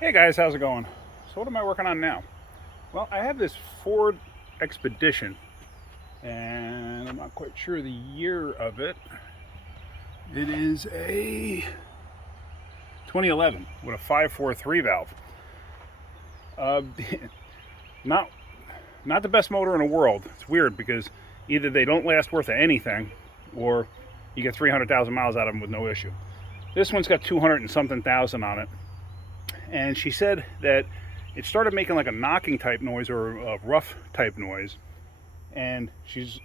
Hey guys, how's it going? So what am I working on now? Well, I have this Ford Expedition, and I'm not quite sure the year of it. It is a 2011 with a 543 valve. Uh, not not the best motor in the world. It's weird because either they don't last worth of anything, or you get 300,000 miles out of them with no issue. This one's got 200 and something thousand on it. And she said that it started making like a knocking type noise or a rough type noise, and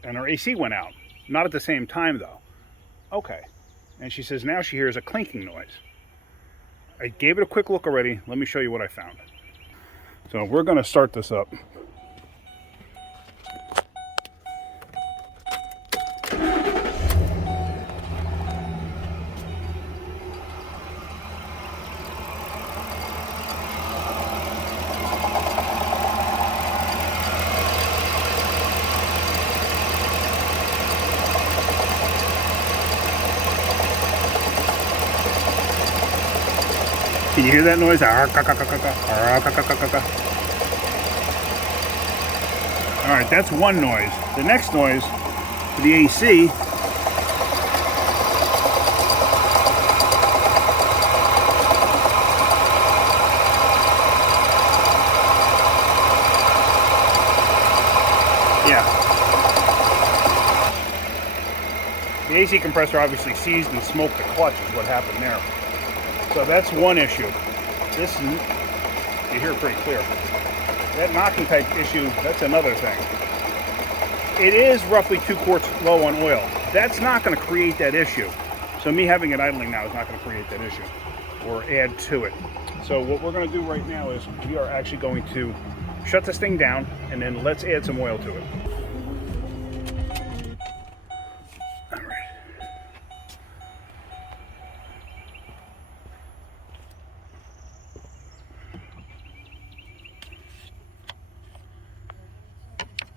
her AC went out. Not at the same time though. Okay. And she says now she hears a clinking noise. I gave it a quick look already. Let me show you what I found. So we're going to start this up. Can you hear that noise? Alright, that's one noise. The next noise for the AC the AC compressor obviously seized and smoked the clutch is what happened there. So that's one issue. This, you hear it pretty clear. That knocking type issue, that's another thing. It is roughly 2 quarts low on oil. That's not going to create that issue. So me having it idling now is not going to create that issue or add to it. So what we're going to do right now is we are actually going to shut this thing down and then let's add some oil to it.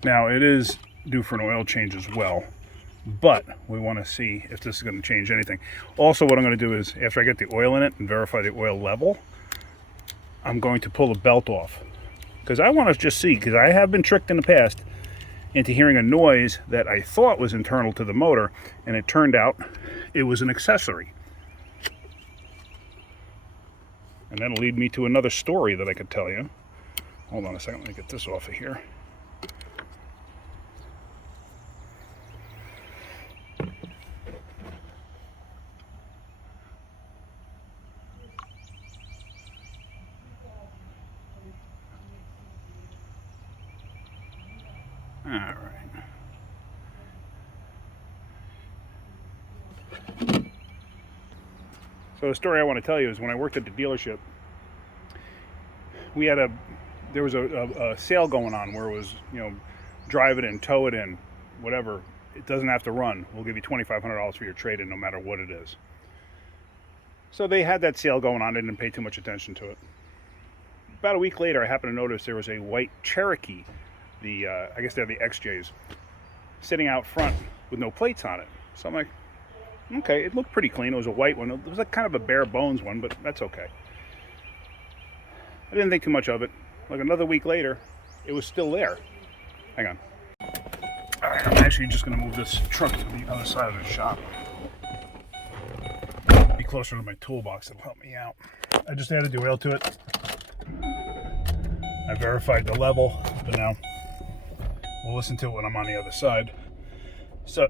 Now it is due for an oil change as well, but we want to see if this is going to change anything. Also, what I'm going to do is after I get the oil in it and verify the oil level, I'm going to pull the belt off because I want to just see, because I have been tricked in the past into hearing a noise that I thought was internal to the motor, and it turned out it was an accessory. And that'll lead me to another story that I could tell you. Hold on a second, let me get this off of here. All right. So the story I want to tell you is when I worked at the dealership, there was a sale going on where it was, drive it in, tow it in, whatever. It doesn't have to run. We'll give you $2,500 for your trade-in no matter what it is. So they had that sale going on. I didn't pay too much attention to it. About a week later, I happened to notice there was a white Cherokee, I guess they're the XJs, sitting out front with no plates on it. So I'm like, okay, it looked pretty clean. It was a white one. It was like kind of a bare bones one, but that's okay. I didn't think too much of it. Like another week later, it was still there. Hang on. All right, I'm actually just going to move this truck to the other side of the shop. Be closer to my toolbox. It'll help me out. I just added the oil to it. I verified the level, but now we'll listen to it when I'm on the other side. So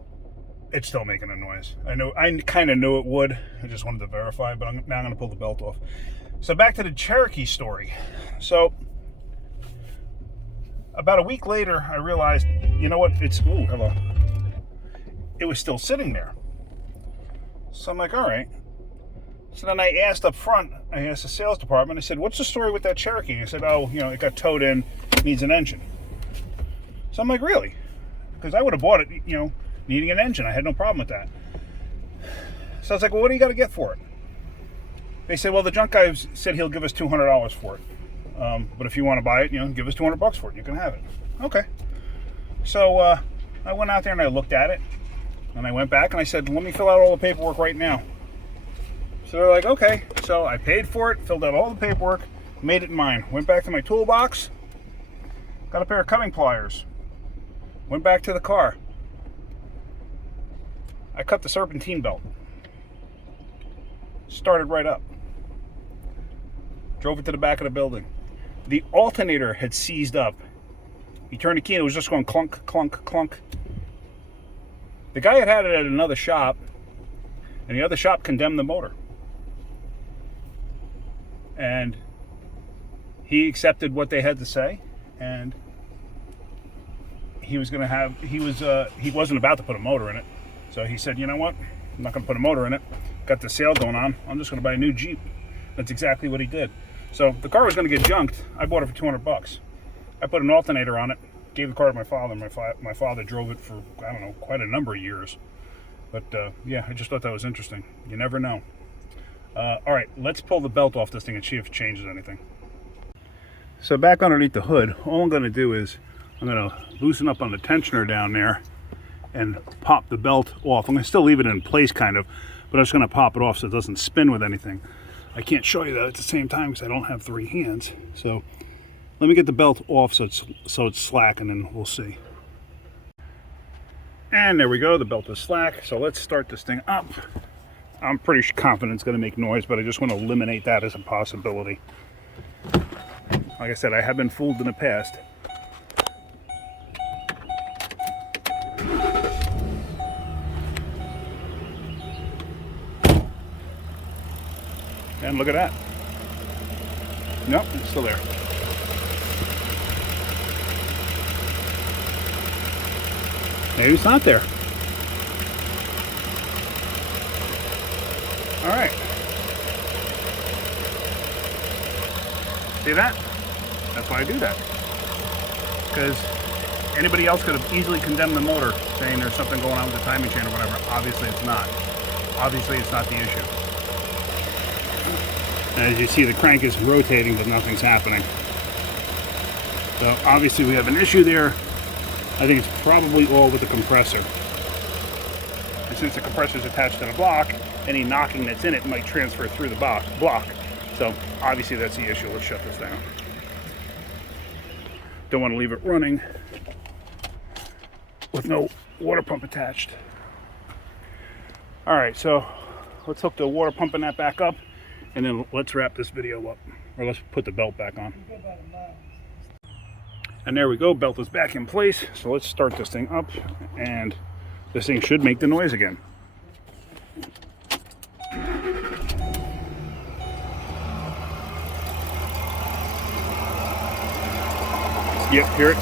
it's still making a noise. I kind of knew it would. I just wanted to verify, but now I'm going to pull the belt off. So back to the Cherokee story. So about a week later, I realized, you know what? Hello. It was still sitting there. So I'm like, all right. So then I asked up front, I asked the sales department, I said, what's the story with that Cherokee? And they said, oh, it got towed in, needs an engine. So I'm like, really? Because I would have bought it, needing an engine. I had no problem with that. So I was like, well, what do you got to get for it? They said, well, the junk guy said he'll give us $200 for it. But if you want to buy it, give us $200 for it. You can have it. Okay. So I went out there and I looked at it. And I went back and I said, let me fill out all the paperwork right now. So they're like, okay. So I paid for it, filled out all the paperwork, made it mine. Went back to my toolbox, got a pair of cutting pliers, went back to the car. I cut the serpentine belt, started right up, drove it to the back of the building. The alternator had seized up. He turned the key and it was just going clunk, clunk, clunk. The guy had it at another shop, and the other shop condemned the motor. And he accepted what they had to say, and he wasn't about to put a motor in it. So he said, you know what? I'm not going to put a motor in it. Got the sale going on. I'm just going to buy a new Jeep. That's exactly what he did. So the car was going to get junked. I bought it for $200. I put an alternator on it, gave the car to my father. My father drove it for, I don't know, quite a number of years. But yeah, I just thought that was interesting. You never know. All right, let's pull the belt off this thing and see if it changes anything. So back underneath the hood, all I'm going to do is I'm going to loosen up on the tensioner down there and pop the belt off. I'm going to still leave it in place kind of, but I'm just going to pop it off so it doesn't spin with anything. I can't show you that at the same time because I don't have 3 hands. So let me get the belt off so it's slack, and then we'll see. And there we go, the belt is slack. So let's start this thing up. I'm pretty confident it's going to make noise, but I just want to eliminate that as a possibility. Like I said, I have been fooled in the past. And look at that. Nope, it's still there. Maybe it's not there. All right. See that? That's why I do that. Because anybody else could have easily condemned the motor, saying there's something going on with the timing chain or whatever. Obviously it's not. Obviously it's not the issue. As you see, the crank is rotating, but nothing's happening. So obviously we have an issue there. I think it's probably all with the compressor. And since the compressor is attached to the block, any knocking that's in it might transfer through the block. So obviously that's the issue. Let's shut this down. Don't want to leave it running with no water pump attached. All right, so let's hook the water pump in that back up, and then let's wrap this video up, or let's put the belt back on. And there we go, belt is back in place. So let's start this thing up, and this thing should make the noise again. Yep, hear it.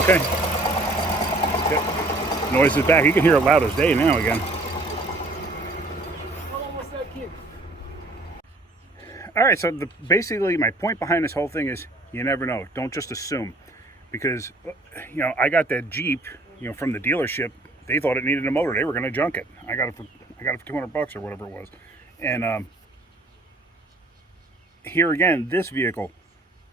Okay. Yep. Noise is back. You can hear it loud as day now again. All right, so basically my point behind this whole thing is you never know. Don't just assume. Because, you know, I got that Jeep, you know, from the dealership. They thought it needed a motor. They were going to junk it. I got it for $200 or whatever it was. And here again, this vehicle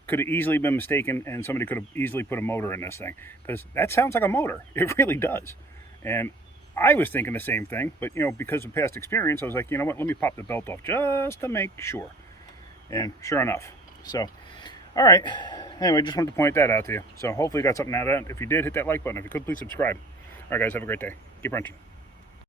could have easily been mistaken, and somebody could have easily put a motor in this thing, because that sounds like a motor. It really does. And I was thinking the same thing, but you know, because of past experience, I was like, you know what, let me pop the belt off just to make sure. And sure enough. So, all right. Anyway, just wanted to point that out to you. So hopefully you got something out of that. If you did, hit that like button. If you could, please subscribe. All right, guys, have a great day. Keep wrenching.